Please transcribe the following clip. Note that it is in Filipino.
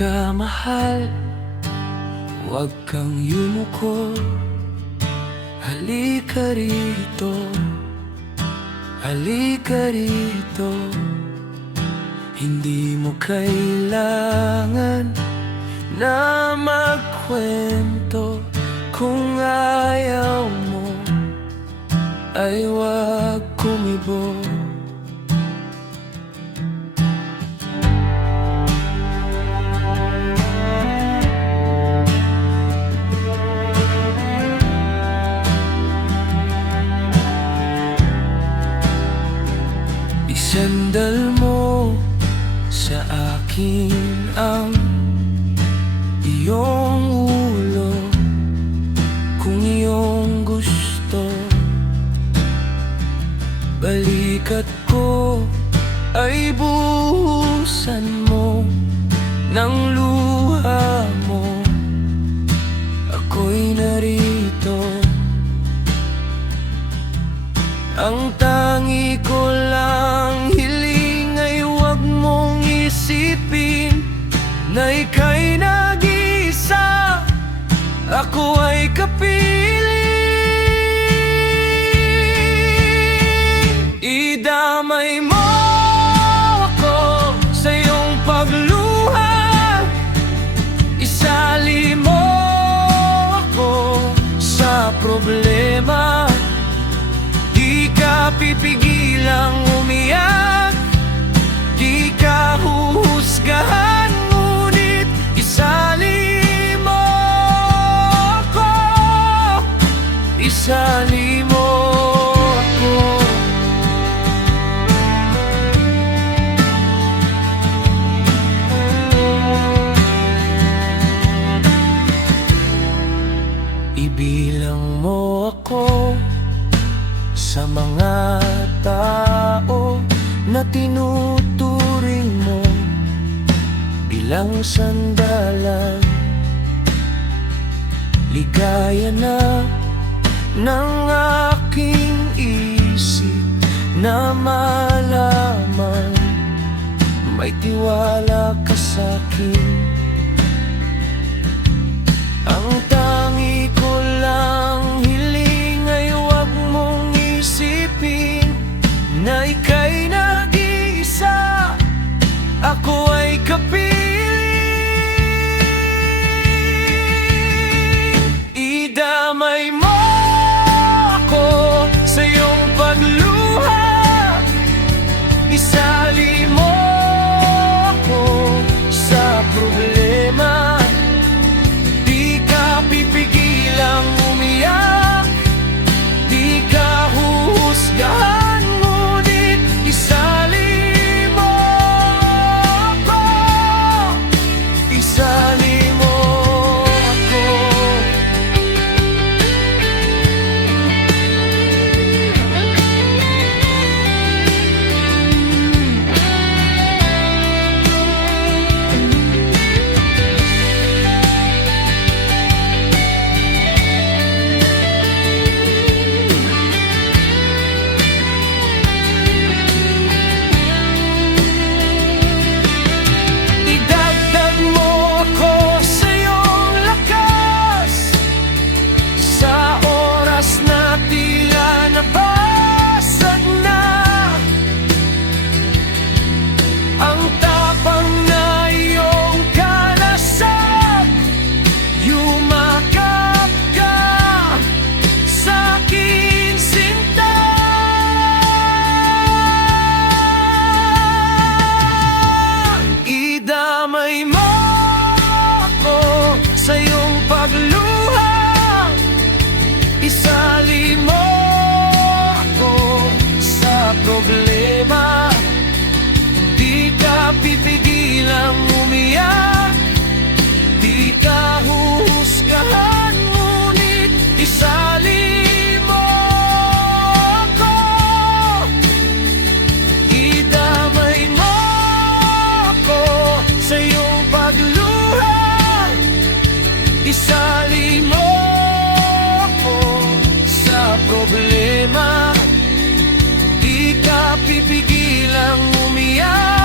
ka mahal, huwag kang yumuko. Halika rito, halika rito. Hindi mo kailangan na magkwento. Kung ayaw mo ay huwag kumibo. Isandal mo sa akin ang iyong ulo kung iyong gusto. Balikat ko ay buhusan mo ng luha mo. Ako'y narito. Ang tangi ko lang hiling ay huwag mong isipin na ika'y nag-iisa, ako ay kapiling. Idamay mo ako sa iyong pagluha, isali mo ako sa problema. Di ka pipigilang umiyak, di ka huhusgahan, ngunit isali mo ako, isali mo ako. Ibilang mo ako sa mga tao na tinuturing mo bilang sandalan. Ligaya na ng aking isip na malaman may tiwala ka sa'kin. Ang tangi ko lang hiling ay huwag mong isipin na ika'y nag-iisa, ako ay kapiling. Idamay mo ako sa iyong pagluha, isali mo ako sa problema. Di ka pipigilang umiyak, di ka huhusgahan, ngunit isali mo ako, isali mo ako. Ang tapang na iyong kalasag, yumakap ka sa'kin sinta. Idamay mo ako sa iyong pagluha, isali mo ako sa problema. Di ka pipigilang umiyak, di ka huhusgahan, ngunit isali mo ako. Idamay mo ako sa iyong pagluha, isali mo ako sa problema. Di ka pipigilang umiyak,